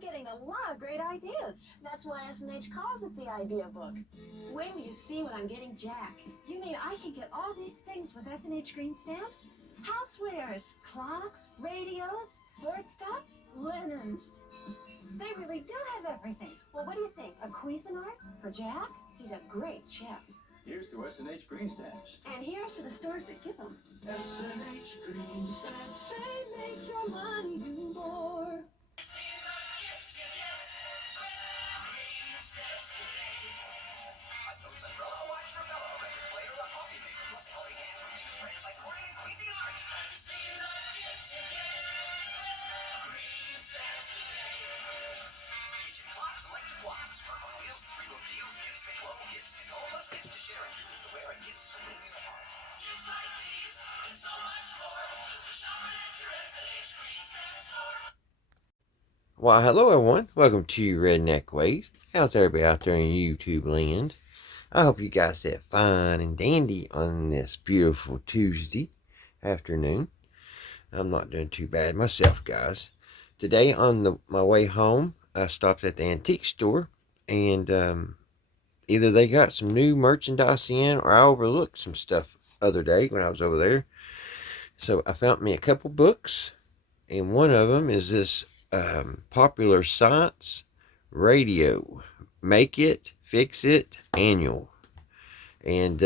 Getting a lot of great ideas. That's why S&H calls it the Idea Book. Wait till you see what I'm getting Jack. You mean I can get all these things with S&H green stamps? Housewares, clocks, radios, sports stuff, linens. They really do have everything. Well, what do you think? A Cuisinart for Jack? He's a great chef. Here's to S&H green stamps. And here's to the stores that give them. S&H green stamps. Say make your money do more. Well, hello everyone. Welcome to Redneck Ways. How's everybody out there in YouTube land? I hope you guys had fine and dandy on this beautiful Tuesday afternoon. I'm not doing too bad myself, guys. Today on my way home, I stopped at the antique store, and either they got some new merchandise in, or I overlooked some stuff other day when I was over there. So I found me a couple books, and one of them is this Popular Science Radio, Make It, Fix It, Annual. And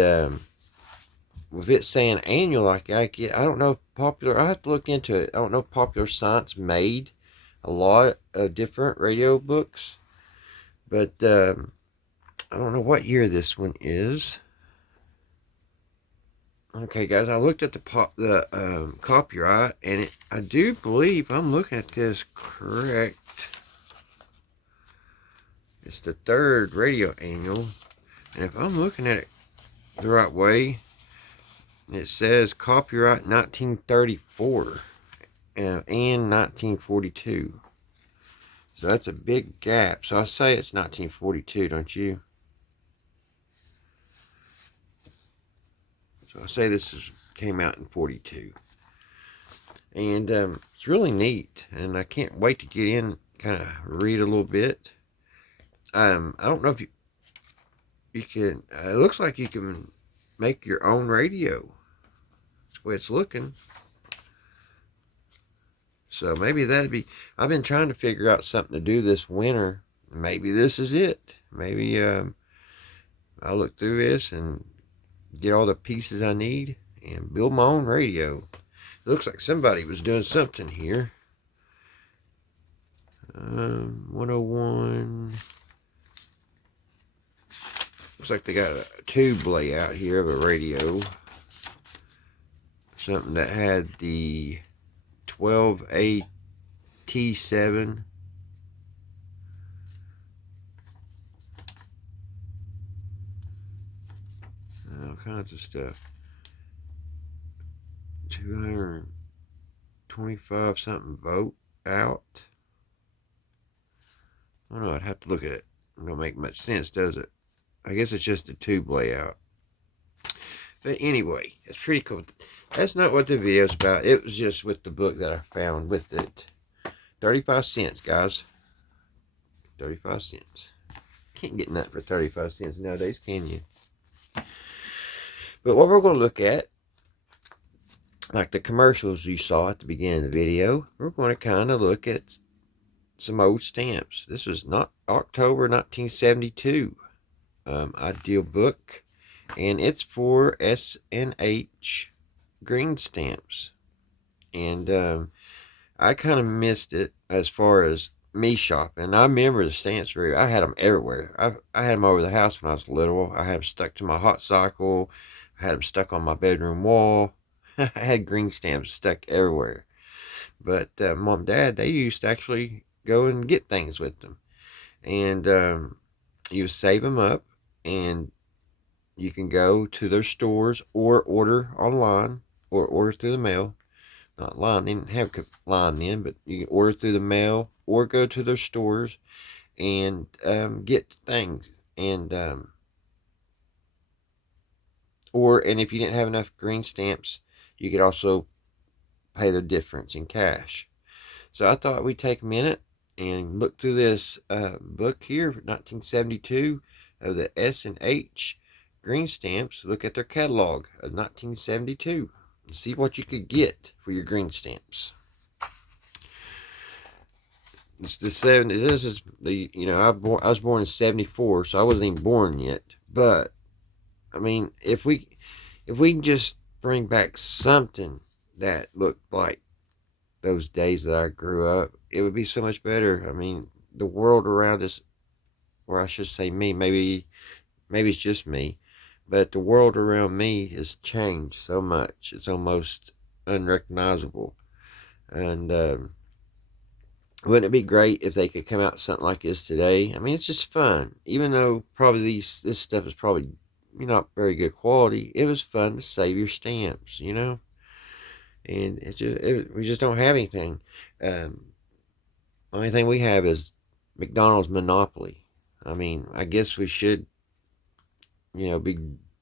with it saying annual, I don't know if Popular, I have to look into it. I don't know if Popular Science made a lot of different radio books, but I don't know what year this one is. Okay, guys, I looked at the copyright, and I do believe I'm looking at this correct. It's the third radio annual, and if I'm looking at it the right way, it says copyright 1934 and 1942. So that's a big gap. So I say it's 1942, don't you? So I say came out in 42. And it's really neat. And I can't wait to get in, kind of read a little bit. I don't know if you can, it looks like you can make your own radio. That's the way it's looking. So maybe that'd be, I've been trying to figure out something to do this winter. Maybe this is it. Maybe I'll look through this and get all the pieces I need and build my own radio. It looks like somebody was doing something here. 101. Looks like they got a tube layout here of a radio. Something that had the 12AT7. All kinds of stuff. 225 something volt out. I don't know, I'd have to look at it. It don't make much sense, does it? I guess it's just a tube layout. But anyway, it's pretty cool. That's not what the video's about. It was just with the book that I found with it. 35 cents, guys. 35 cents. Can't get nothing for 35 cents nowadays, can you? But what we're going to look at, like the commercials you saw at the beginning of the video, we're going to kind of look at some old stamps. This was not October 1972 Ideabook, and it's for S&H green stamps. And I kind of missed it as far as me shopping. I remember the stamps I had them everywhere. I had them over the house when I was little. I had them stuck to my hot cycle. I had them stuck on my bedroom wall. I had green stamps stuck everywhere. But Mom and Dad, they used to actually go and get things with them. And you save them up, and you can go to their stores or order online or order through the mail. Not line, they didn't have line then, but you can order through the mail or go to their stores and get things. And and if you didn't have enough green stamps, you could also pay the difference in cash. So I thought we'd take a minute and look through this book here, 1972, of the S and H green stamps. Look at their catalog of 1972 and see what you could get for your green stamps. It's the 70s. This is the, you know, I was born in 74, so I wasn't even born yet. But I mean, if we can just bring back something that looked like those days that I grew up, it would be so much better. I mean, the world around us, or I should say me, maybe it's just me, but the world around me has changed so much. It's almost unrecognizable. And wouldn't it be great if they could come out with something like this today? I mean, it's just fun. Even though probably this stuff is probably not very good quality, it was fun to save your stamps, you know? And we just don't have anything. Only thing we have is McDonald's Monopoly. I mean, I guess we should, be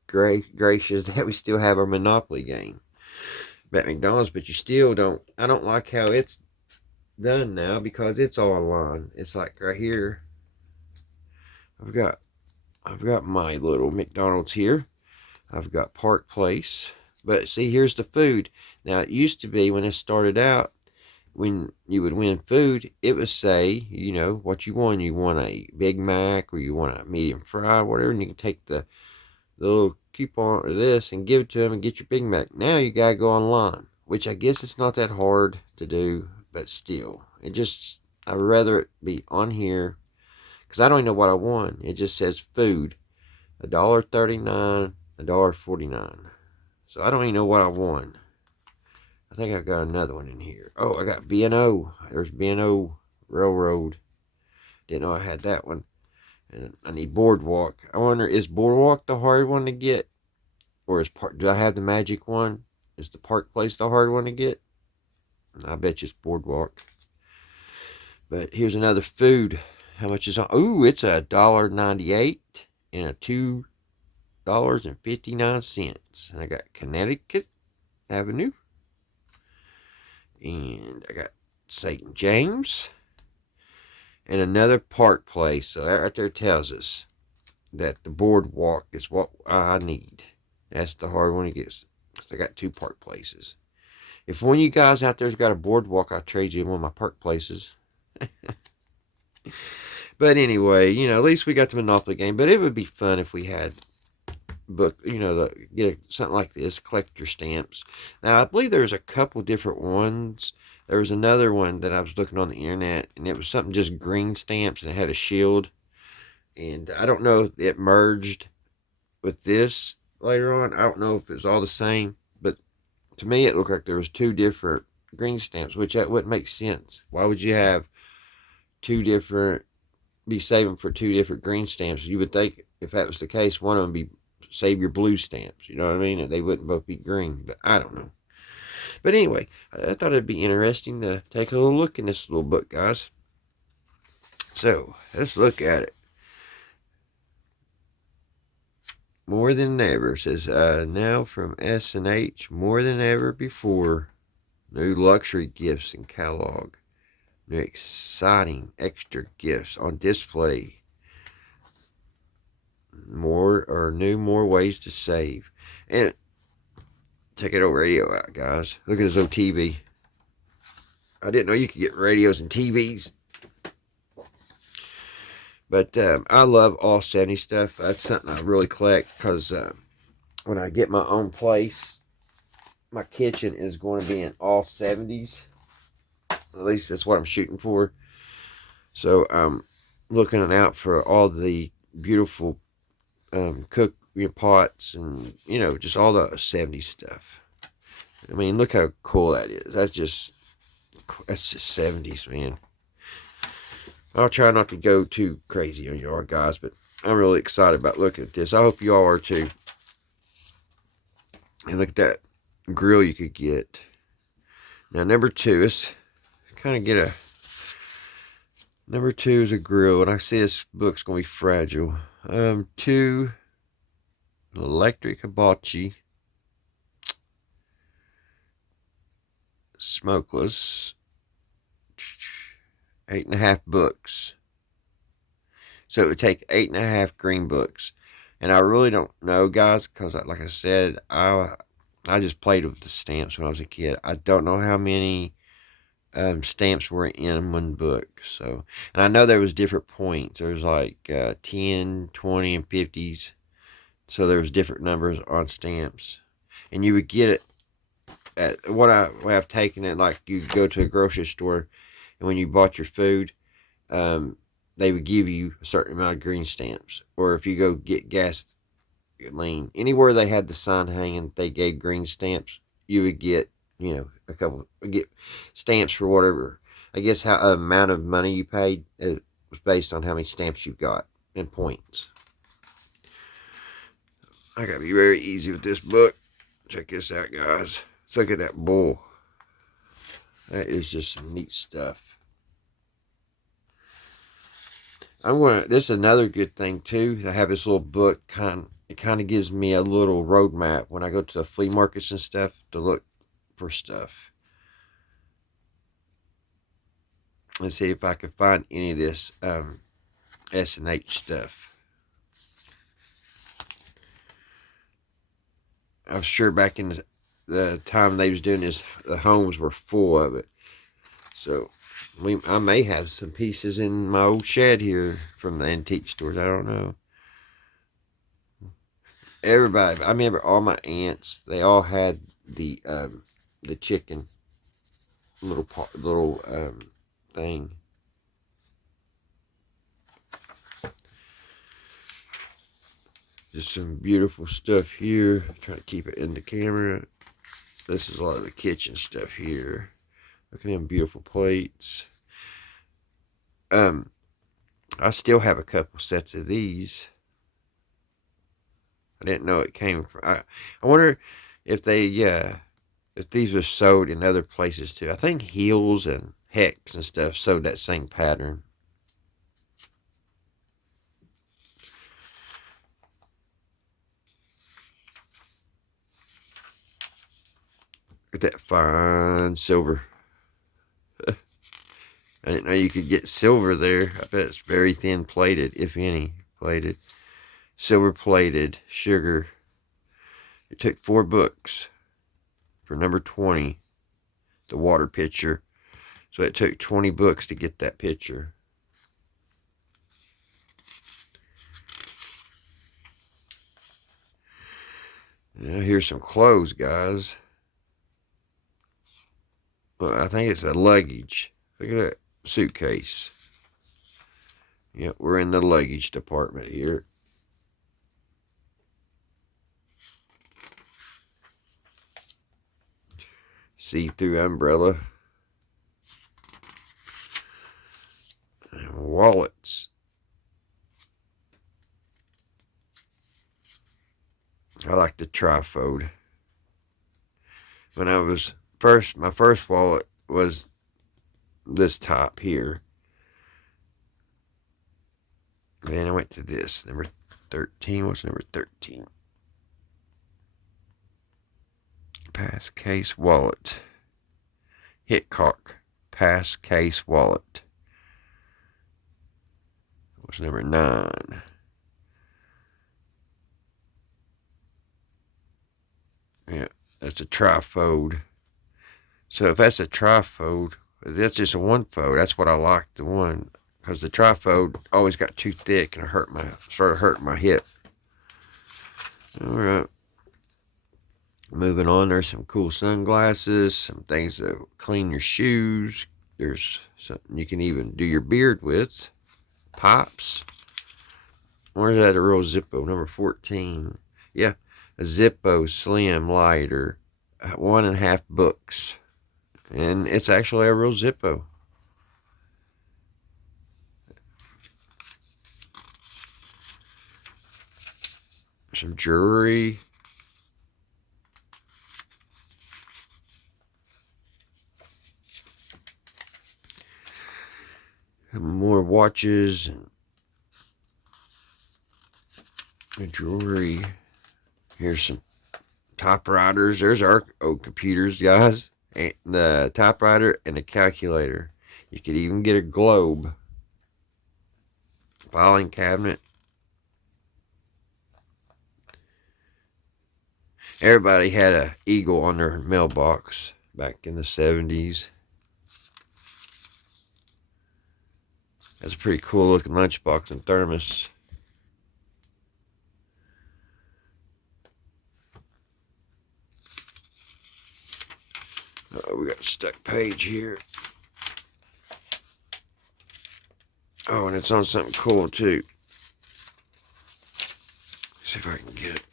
gracious that we still have our Monopoly game at McDonald's, but you still don't. I don't like how it's done now because it's all online. It's like right here. I've got my little McDonald's here. I've got Park Place. But see, here's the food. Now, it used to be when it started out, when you would win food, it would say, what you won. You want a Big Mac or you want a medium fry, whatever, and you can take the little coupon or this and give it to them and get your Big Mac. Now you gotta go online, which I guess it's not that hard to do, but still, I'd rather it be on here because I don't even know what I won. It just says food, $1.39, $1.49. So I don't even know what I won. I think I got another one in here. Oh, I got B&O. There's B&O Railroad. Didn't know I had that one. And I need Boardwalk. I wonder, is Boardwalk the hard one to get? Or do I have the magic one? Is the Park Place the hard one to get? I bet you it's Boardwalk. But here's another food. How much is on? Ooh, it's $1.98 and $2.59. And I got Connecticut Avenue. And I got St. James. And another Park Place. So that right there tells us that the Boardwalk is what I need. That's the hard one to get. Because I got 2 Park Places. If one of you guys out there's got a Boardwalk, I'll trade you one of my Park Places. But anyway, at least we got the Monopoly game. But it would be fun if we had something like this, collect your stamps. Now, I believe there's a couple different ones. There was another one that I was looking on the internet, and it was something just green stamps, and it had a shield. And I don't know if it merged with this later on. I don't know if it was all the same, but to me, it looked like there was 2 different green stamps, which that wouldn't make sense. Why would you have be saving for 2 different green stamps? You would think if that was the case, one of them be save your blue stamps, you know what I mean? And they wouldn't both be green, but I don't know. But anyway, I thought it'd be interesting to take a little look in this little book, guys. So, let's look at it. More than ever, says, now from S and H, more than ever before, new luxury gifts and catalog, new exciting extra gifts on display, more ways to save. And take it old radio out, guys. Look at this old TV. I didn't know you could get radios and TVs. But I love all 70s stuff. That's something I really collect because when I get my own place, my kitchen is going to be in all 70s. At least that's what I'm shooting for. So I'm looking out for all the beautiful cook pots and, just all the 70s stuff. I mean, look how cool that is. That's just 70s, man. I'll try not to go too crazy on y'all, guys, but I'm really excited about looking at this. I hope you all are too. And look at that grill you could get. Now, number 2 is number 2 is a grill, and I see this book's going to be fragile. 2, electric hibachi, smokeless, 8.5 books. So it would take 8.5 green books. And I really don't know, guys, because like I said, I just played with the stamps when I was a kid. I don't know how many stamps were in one book. So, and I know there was different points. There was like 10, 20, and 50s. So there was different numbers on stamps. And you would get it at what I've taken it, like you go to a grocery store, and when you bought your food, they would give you a certain amount of green stamps. Or if you go get gasoline, anywhere they had the sign hanging, they gave green stamps. You would get, get stamps for whatever. I guess how amount of money you paid, it was based on how many stamps you got and points. I gotta be very easy with this book. Check this out, guys. Let's look at that bull. That is just some neat stuff. This is another good thing too. I have this little book. It kind of gives me a little roadmap when I go to the flea markets and stuff to look for stuff. Let's see if I can find any of this S and H stuff. I'm sure back in the time they was doing this, the homes were full of it. So I may have some pieces in my old shed here from the antique stores. I don't know. Everybody, I remember all my aunts. They all had the chicken little thing. Just some beautiful stuff here. I'm trying to keep it in the camera. This is a lot of the kitchen stuff here. Look at them beautiful plates. I still have a couple sets of these. I didn't know it came from. I wonder if if these were sold in other places too. I think Heels and Hex and stuff sold that same pattern. Look at that fine silver. I didn't know you could get silver there. I bet it's very thin plated, if any plated. Silver plated sugar. It took 4 books for number 20, the water pitcher. So it took 20 books to get that pitcher. Now here's some clothes, guys. Well, I think it's a luggage. Look at that suitcase. Yep, we're in the luggage department here. See-through umbrella. And wallets. I like the trifold. When I was my first wallet was this top here. Then I went to this, number 13. What's number 13? Pass case wallet. Hitchcock pass case wallet. What's number 9? Yeah, that's a trifold. So if that's a trifold, that's just a one fold. That's what I like, the one, because the trifold always got too thick and it started hurting my hip. All right. Moving on, there's some cool sunglasses, some things to clean your shoes. There's something you can even do your beard with. Pops. Where's that? A real Zippo, number 14. Yeah, a Zippo Slim Lighter, 1.5 books. And it's actually a real Zippo. Some jewelry. More watches and jewelry. Here's some typewriters. There's our old computers, guys. And the typewriter and the calculator. You could even get a globe. Filing cabinet. Everybody had a eagle on their mailbox back in the 70s. That's a pretty cool looking lunchbox and thermos. Oh, we got a stuck page here. Oh, and it's on something cool too. Let's see if I can get it.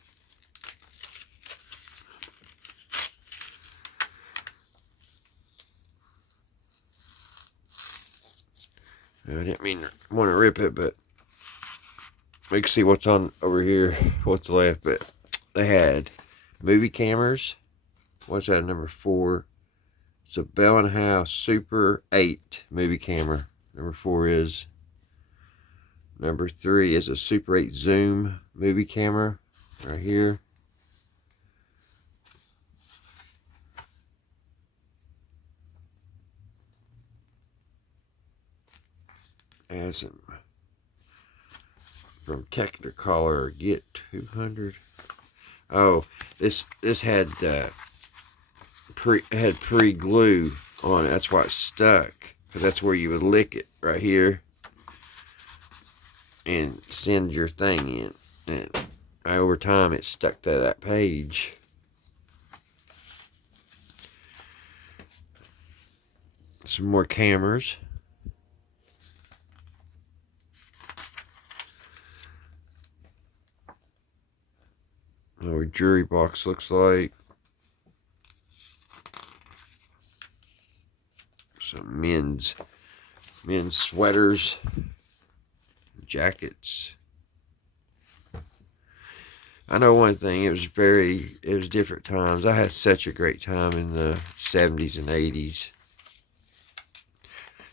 I didn't mean to want to rip it, but we can see what's on over here, what's left. But they had movie cameras. What's that, number 4? It's a Bell & House Super 8 movie camera. Number 4 is. Number 3 is a Super 8 Zoom movie camera right here. As from Technicolor, get 200. Oh, this had pre-glue on it. That's why it's stuck, because that's where you would lick it right here and send your thing in. And over time, it stuck to that page. Some more cameras. Our jewelry box looks like. Some men's sweaters, jackets. I know one thing, it was different times. I had such a great time in the 70s and 80s.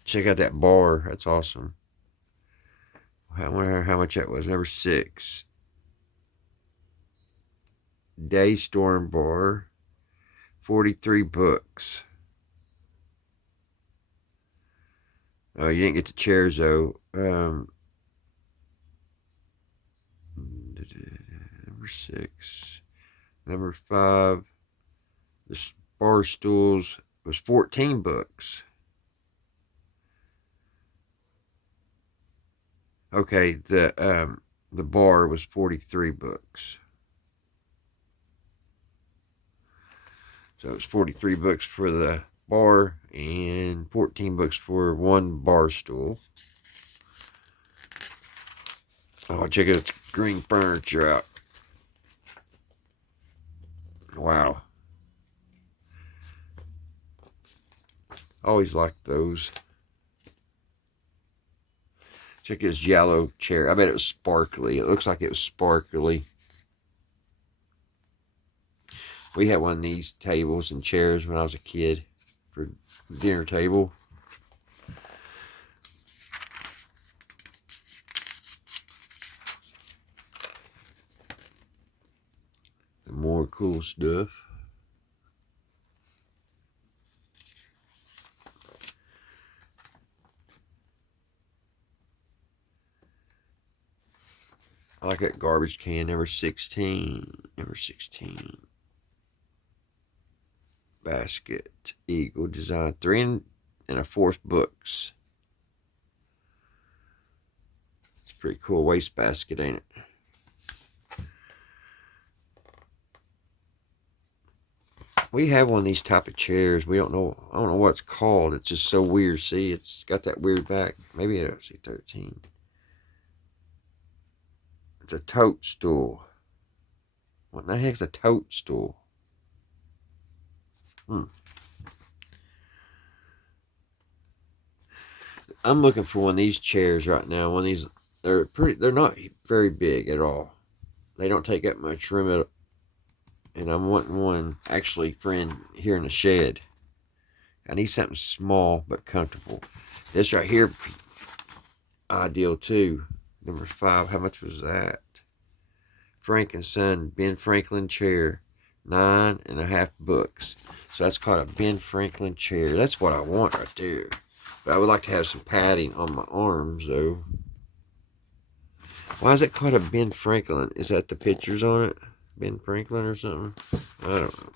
Check out that bar, that's awesome. I wonder how much that was. Number 6. Daystorm bar, 43 books. Oh, you didn't get the chairs though. Number 6. Number 5. The bar stools was 14 books. Okay, the bar was 43 books. So it was 43 books for the bar and 14 books for one bar stool. Oh, check out its green furniture out. Wow. Always liked those. Check his yellow chair. I bet it was sparkly. It looks like it was sparkly. We had one of these tables and chairs when I was a kid for dinner table. And more cool stuff. I like that garbage can, number 16. Number 16. Basket, Eagle design, 3 1/4 books. It's a pretty cool waste basket, ain't it? We have one of these type of chairs. I don't know what it's called. It's just so weird. See, it's got that weird back. Maybe I don't see 13. It's a toadstool. What in the heck's a toadstool? I'm looking for one of these chairs right now. One of these, they're not very big at all. They don't take up much room and I'm wanting one actually for here in the shed. I need something small but comfortable. This right here, ideal too. Number 5, how much was that? Frank and Son Ben Franklin chair, 9 1/2 books. So that's called a Ben Franklin chair. That's what I want right there. But I would like to have some padding on my arms, though. Why is it called a Ben Franklin? Is that the pictures on it? Ben Franklin or something? I don't know.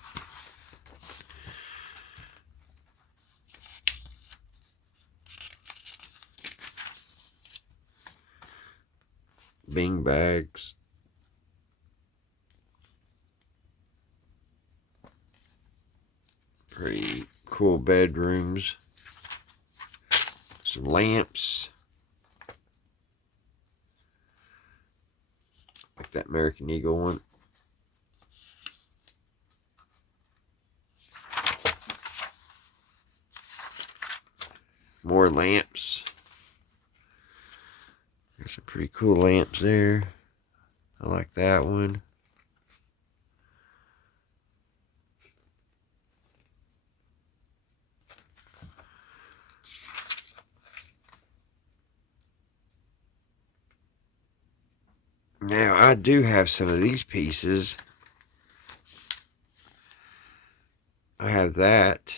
Bean bags. Pretty cool bedrooms. Some lamps. Like that American Eagle one. More lamps. There's some pretty cool lamps there. I like that one. Now, I do have some of these pieces. I have that.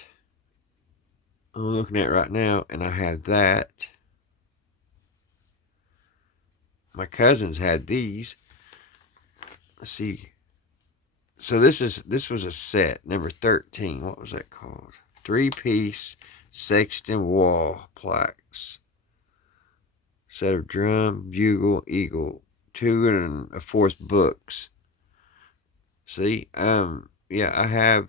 I'm looking at it right now, and I have that. My cousins had these. Let's see. So this was a set, number 13. What was that called? 3-piece sexton wall plaques. Set of drum, bugle, eagle. 2 1/4 books. See, yeah, I have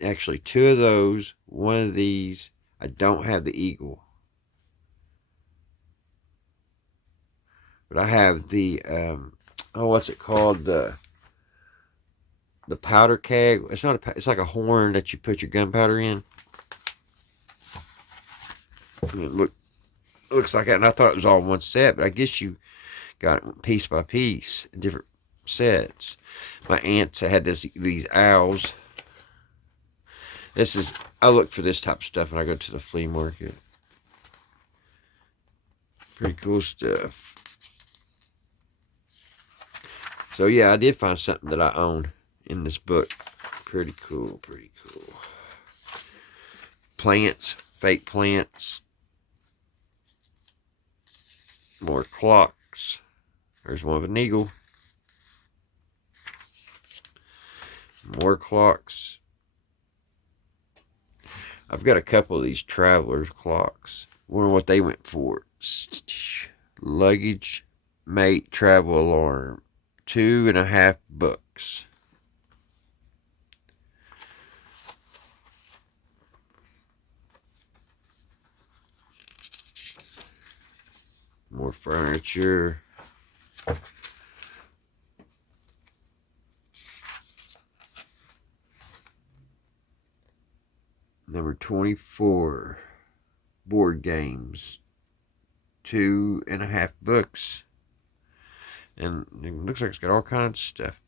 actually 2 of those, 1 of these. I don't have the eagle, but I have the what's it called, the powder keg. It's not it's like a horn that you put your gunpowder in. It looks like that, and I thought it was all one set, but I guess you got it piece by piece, different sets. My aunts had these owls. I look for this type of stuff when I go to the flea market. Pretty cool stuff. So yeah, I did find something that I own in this book. Pretty cool, pretty cool. Plants, fake plants. More clocks. There's one of an eagle. More clocks. I've got a couple of these travelers clocks. Wonder what they went for. Luggage mate travel alarm. 2 1/2 books. More furniture. Number 24. Board games. 2 1/2 books. And it looks like it's got all kinds of stuff.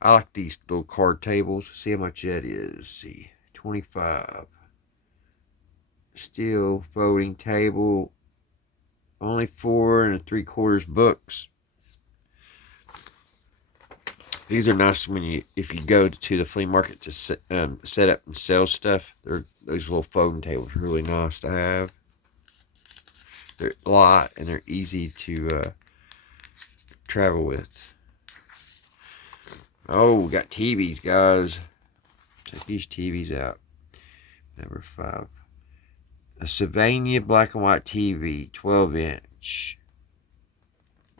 I like these little card tables. See how much that is. See, 25. Steel folding table. Only 4 3/4 books. These are nice if you go to the flea market to set up and sell stuff. Those little folding tables are really nice to have. They're light and they're easy to travel with. Oh, we got TVs, guys. Check these TVs out. Number 5. A Sylvania black and white TV, 12-inch.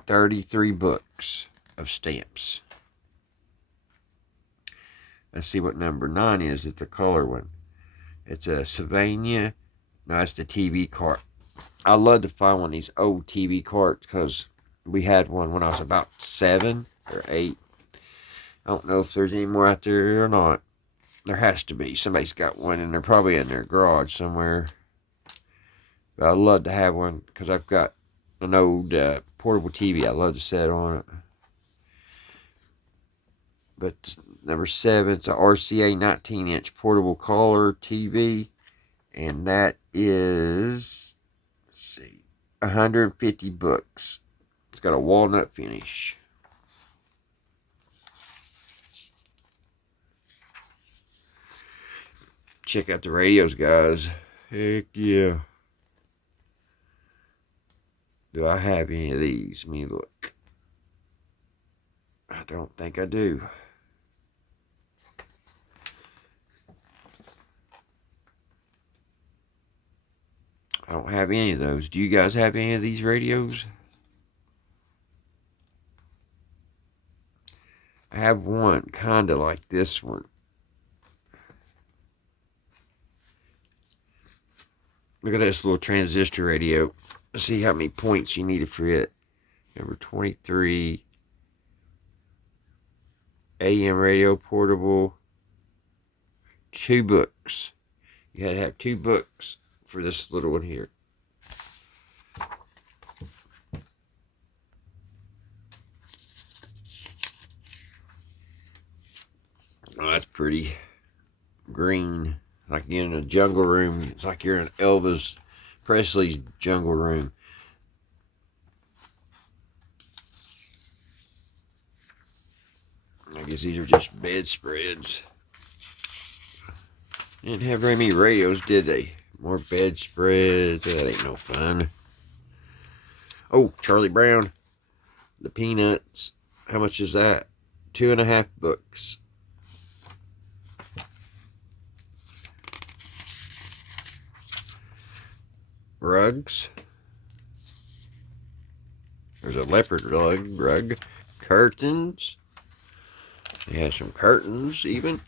33 books of stamps. Let's see what number 9 is. It's a color one. It's a Sylvania. No, it's the TV cart. I love to find one of these old TV carts because we had one when I was about 7 or 8. I don't know if there's any more out there or not. There has to be. Somebody's got one, and they're probably in their garage somewhere. But I'd love to have one because I've got an old portable TV I love to set on it. But number 7, it's a RCA 19-inch portable color TV. And that is, let's see, 150 books. It's got a walnut finish. Check out the radios, guys. Heck yeah. Do I have any of these? Let me look. I don't think I do. I don't have any of those. Do you guys have any of these radios? I have one kind of like this one. Look at this little transistor radio. Let's see how many points you needed for it. Number 23. AM radio portable. 2 books. You had to have 2 books for this little one here. Oh, that's pretty. Green. Like you're in a jungle room. It's like you're in Elvis Presley's jungle room. I guess these are just bedspreads. Didn't have very many radios, did they? More bedspreads. That ain't no fun. Oh, Charlie Brown. The Peanuts. How much is that? 2.5 books. Rugs. There's a leopard rug. Curtains. They have some curtains even.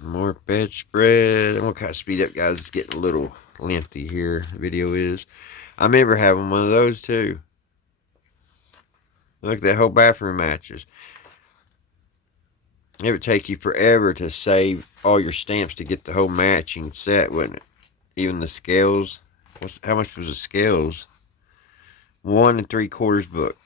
More bedspread. I'm gonna kind of speed up, guys. It's getting a little lengthy here. The video is. I remember having one of those too. Look at that whole bathroom mattress. It would take you forever to save all your stamps to get the whole matching set, wouldn't it? Even the scales. How much was the scales? 1 3/4 book.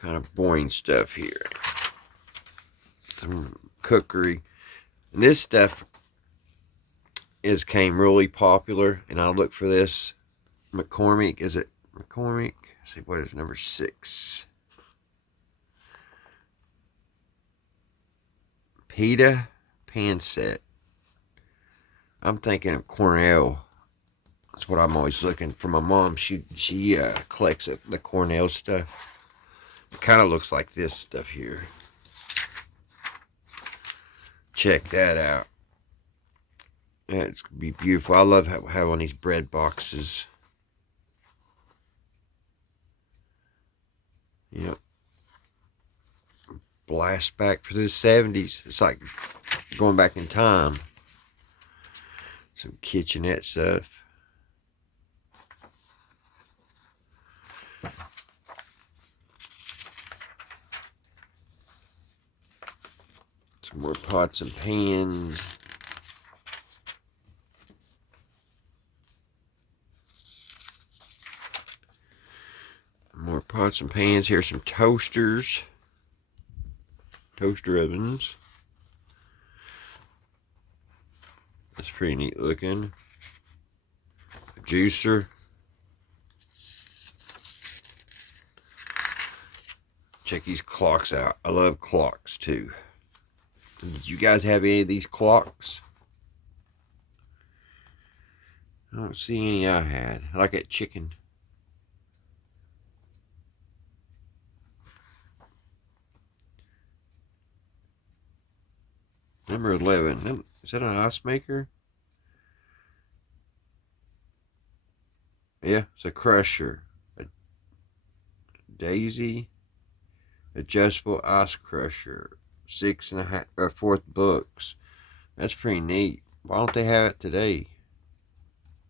Kind of boring stuff here. Some cookery. And this stuff came really popular, and I look for this. McCormick, is it McCormick? Let's see, what is number 6? Pita pan set. I'm thinking of Cornell. That's what I'm always looking for. My mom, she collects the Cornell stuff. It kind of looks like this stuff here. Check that out. It's gonna be beautiful. I love having these bread boxes. Yep. Blast back for the 70s. It's like going back in time. Some kitchenette stuff. Some more pots and pans. More pots and pans. Here's some toasters. Toaster ovens. That's pretty neat looking. A juicer. Check these clocks out. I love clocks too. Did you guys have any of these clocks? I don't see any I had. I like that chicken. Number 11. Is that an ice maker? Yeah, it's a crusher. A Daisy adjustable ice crusher. 6 1/2 or 4 books. That's pretty neat. Why don't they have it today?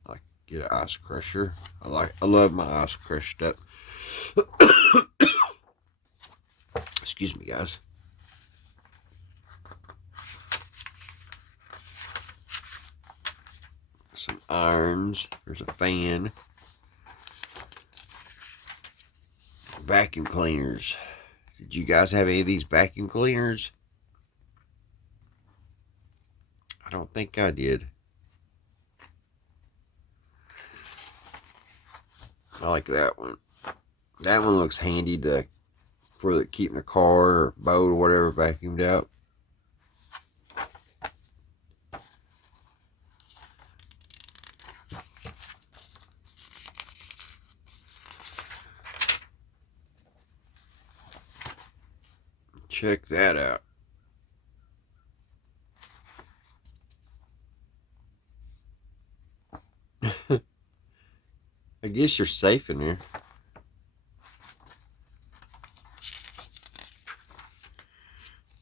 Like, get an ice crusher. I love my ice crushed up. Excuse me, guys. Some irons. There's a fan. Vacuum cleaners. Did you guys have any of these vacuum cleaners? I don't think I did. I like that one. That one looks handy for keeping the car or boat or whatever vacuumed out. Check that out. I guess you're safe in there.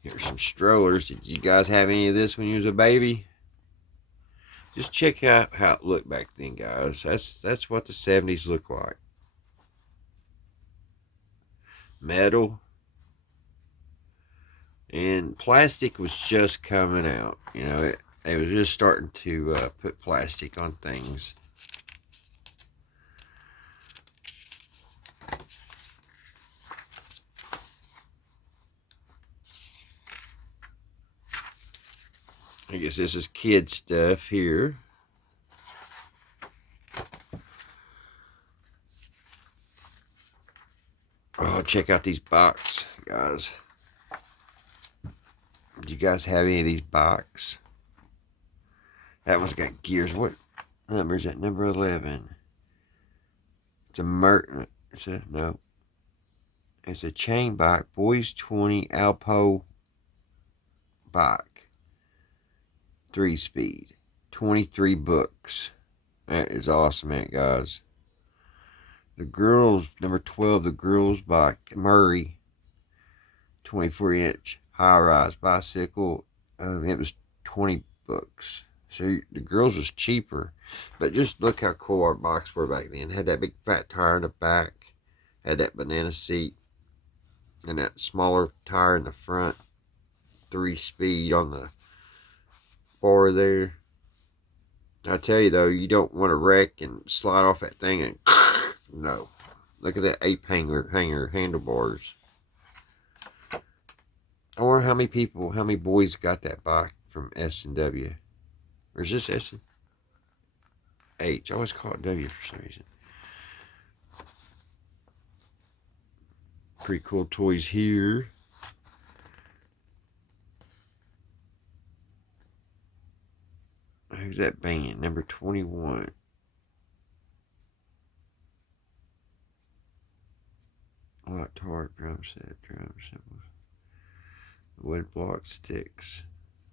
Here's some strollers. Did you guys have any of this when you was a baby? Just check out how it looked back then, guys. That's what the 70s looked like. Metal. And plastic was just coming out. You know, it was just starting to put plastic on things. I guess this is kid stuff here. Oh, check out these boxes, guys. Do you guys have any of these boxes? That one's got gears. What number is that? Number 11. It's a no. It's a chain bike. Boys 20 Alpo bike. 3-speed. 23 books. That is awesome, man, guys. The girls, number 12, the girls bike. Murray. 24-inch high-rise bicycle. It was 20 books. So the girls was cheaper. But just look how cool our bikes were back then. Had that big fat tire in the back. Had that banana seat. And that smaller tire in the front. 3-speed on the bar there. I tell you though, you don't want to wreck and slide off that thing and no. Look at that ape hanger handlebars. I wonder how many boys got that bike from S and W. Or is this S and H? I always call it W for some reason. Pretty cool toys here. Who's that band? Number 21. Light tar, drum set, drum cymbals. Wood block sticks.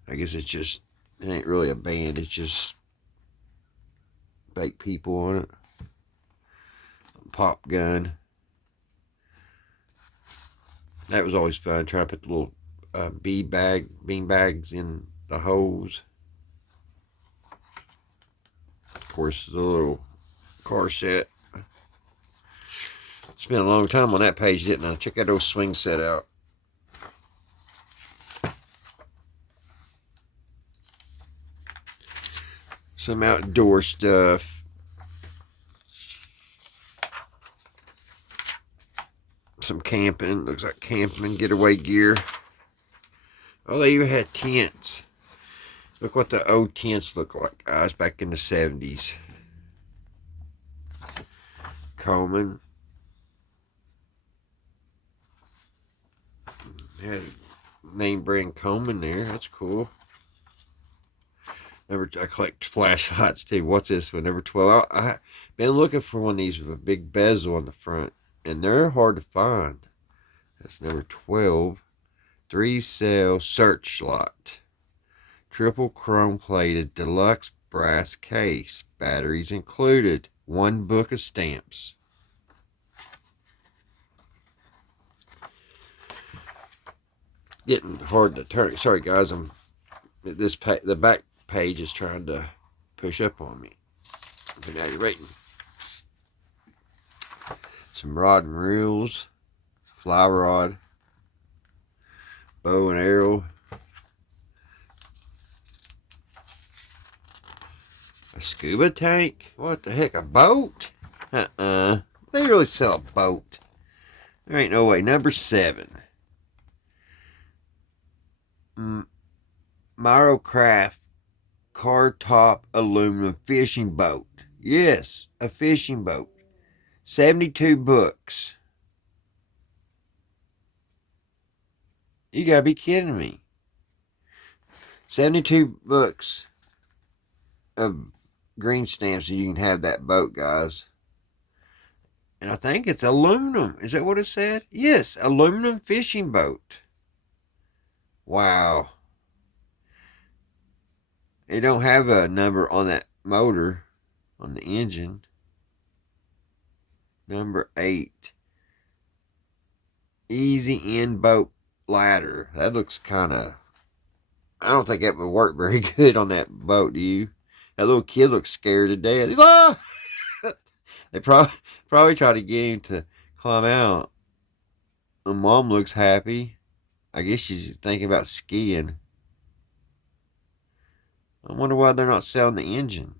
I guess it ain't really a band, it's just fake people on it. Pop gun. That was always fun, trying to put the little bean bags in the holes. Of course, the little car set. Spent a long time on that page, didn't I? Check that old swing set out. Some outdoor stuff. Some camping. Looks like camping getaway gear. Oh, they even had tents. Look what the old tents look like, guys, back in the 70s. Coleman. Had name brand Coleman there. That's cool. I collect flashlights too. What's this one? Number 12. I've been looking for one of these with a big bezel on the front, and they're hard to find. That's number 12. 3-cell searchlight. Triple chrome plated deluxe brass case. Batteries included. 1 book of stamps. Getting hard to turn. Sorry guys, the back page is trying to push up on me. But now you're rating. Some rod and reels. Fly rod. Bow and arrow. A scuba tank? What the heck? A boat? They really sell a boat. There ain't no way. Number 7. Myrocraft car top aluminum fishing boat. Yes, a fishing boat. 72 books. You gotta be kidding me. 72 books of green stamps so you can have that boat, guys. And I think it's aluminum. Is that what it said? Yes, aluminum fishing boat. Wow. It don't have a number on that motor, on the engine. Number 8. Easy in boat ladder. That looks kind of... I don't think that would work very good on that boat, do you? That little kid looks scared to death. He's like, ah! They probably try to get him to climb out. And Mom looks happy. I guess she's thinking about skiing. I wonder why they're not selling the engine.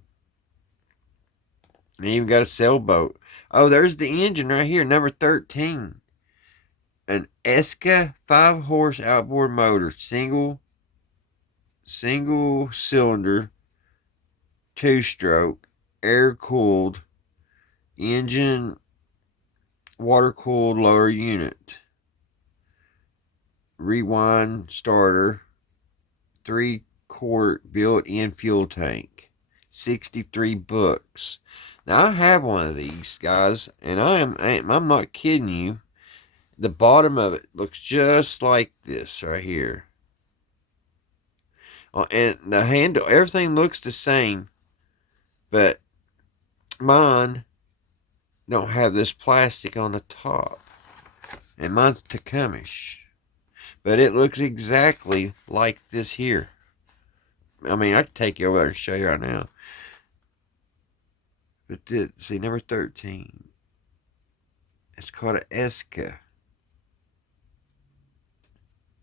They even got a sailboat. Oh, there's the engine right here, number 13. An Eska 5-horse outboard motor, single cylinder, 2-stroke, air cooled, engine water cooled lower unit, rewind starter, 3-quart built-in fuel tank, 63 books. Now I have one of these, guys, and I'm not kidding you. The bottom of it looks just like this right here. And the handle, everything looks the same, but mine don't have this plastic on the top. And mine's Takumish. But it looks exactly like this here. I mean, I can take you over there and show you right now. But see, number 13. It's called an Eska.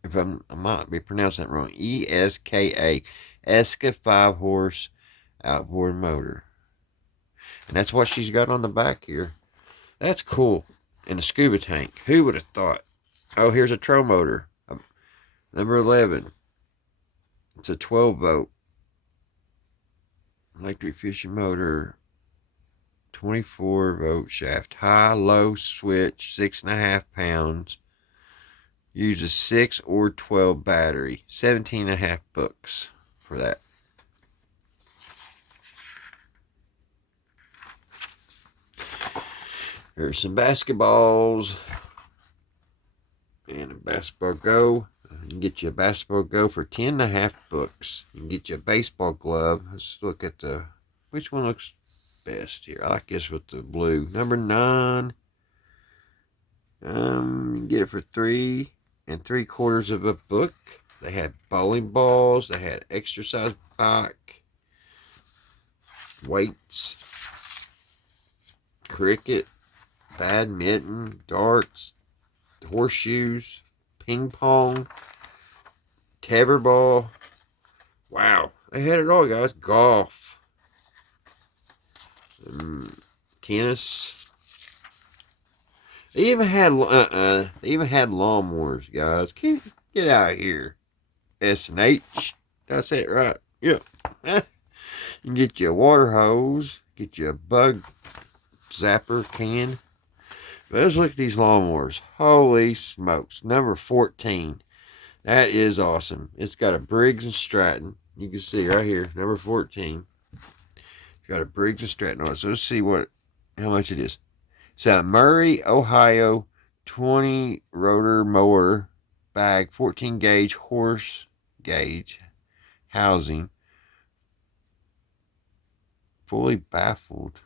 If I might be pronouncing that wrong. ESKA. Eska 5-horse outboard motor. And that's what she's got on the back here. That's cool. And a scuba tank. Who would have thought? Oh, here's a troll motor. Number 11. It's a 12-volt electric fishing motor. 24-volt shaft. High-low switch. 6.5 pounds. Uses 6 or 12 battery. 17.5 books for that. There's some basketballs and a basketball go. You can get you a basketball go for 10.5 books. You can get you a baseball glove. Let's look at which one looks best here. I like this with the blue. Number 9. You can get it for 3 3/4 of a book. They had bowling balls. They had exercise bike, weights, cricket, badminton, darts, horseshoes, ping pong, tetherball. Wow, they had it all, guys. Golf, tennis. They even had lawnmowers, guys. Get out of here. S and H. Did I say it right? Yeah. You can get you a water hose. Get you a bug zapper can. Let's look at these lawnmowers. Holy smokes. Number 14. That is awesome. It's got a Briggs and Stratton. You can see right here. Number 14. It's got a Briggs and Stratton on it. So let's see how much it is. It's a Murray, Ohio 20 rotor mower bag, 14 gauge horse gauge housing. Fully baffled.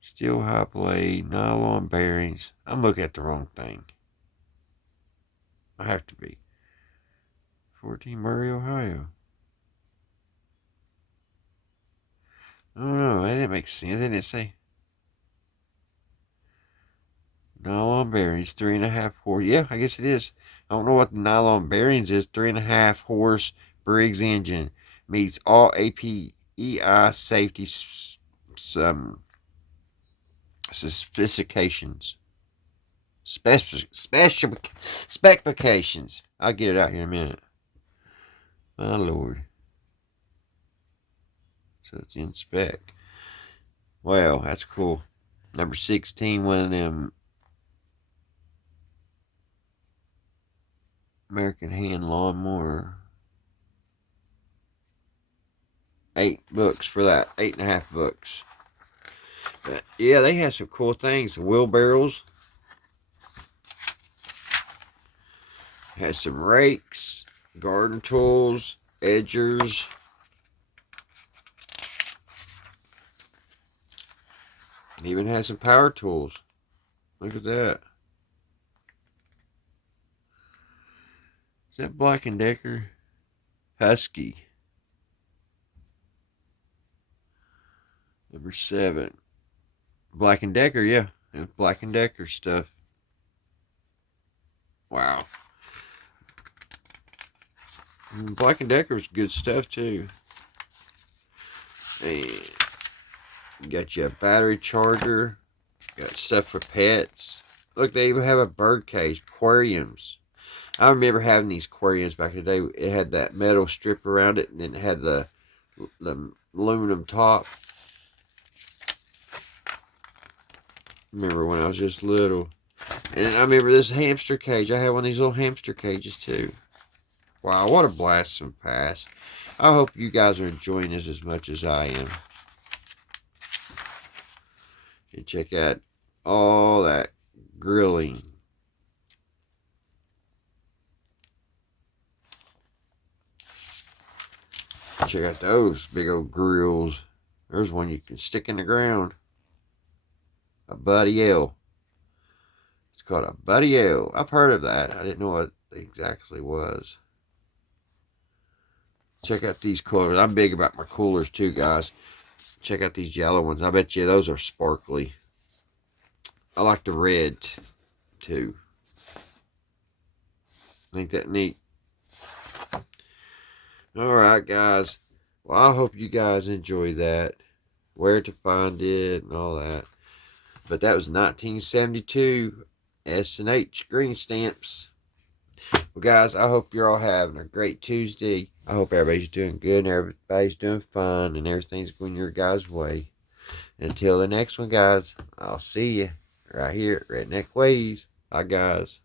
Steel high blade, nylon bearings. I'm looking at the wrong thing. I have to be. 14 Murray, Ohio. I don't know. That didn't make sense. Didn't it say? Nylon bearings, 3.5 horse. Yeah, I guess it is. I don't know what the nylon bearings is. 3.5 horse Briggs engine. Meets all APEI safety specifications. Specifications. I'll get it out here in a minute. My Lord. So it's in spec. Well, that's cool. Number 16, one of them American Hand Lawnmower. 8 books for that. 8.5 books. But yeah, they had some cool things. Wheelbarrows. Had some rakes, garden tools, edgers. Even had some power tools. Look at that. Is that Black & Decker? Husky. Number 7. Black & Decker, yeah. And Black & Decker stuff. Wow. Black & Decker's good stuff too. And you got you a battery charger. Got stuff for pets. Look, they even have a bird cage. Aquariums. I remember having these aquariums back in the day. It had that metal strip around it, and then it had the aluminum top. Remember when I was just little. And I remember this hamster cage. I had one of these little hamster cages too. Wow, what a blast from the past. I hope you guys are enjoying this as much as I am. And check out all that grilling. Check out those big old grills. There's one you can stick in the ground. A Buddy L. It's called a Buddy L. I've heard of that. I didn't know what it exactly was. Check out these coolers. I'm big about my coolers too, guys. Check out these yellow ones. I bet you those are sparkly. I like the red too. Ain't that neat? Alright, guys. Well, I hope you guys enjoy that. Where to find it and all that. But that was 1972 S and H green stamps. Well, guys, I hope you're all having a great Tuesday. I hope everybody's doing good and everybody's doing fine and everything's going your guys' way. Until the next one, guys, I'll see you right here at Redneck Ways. Bye, guys.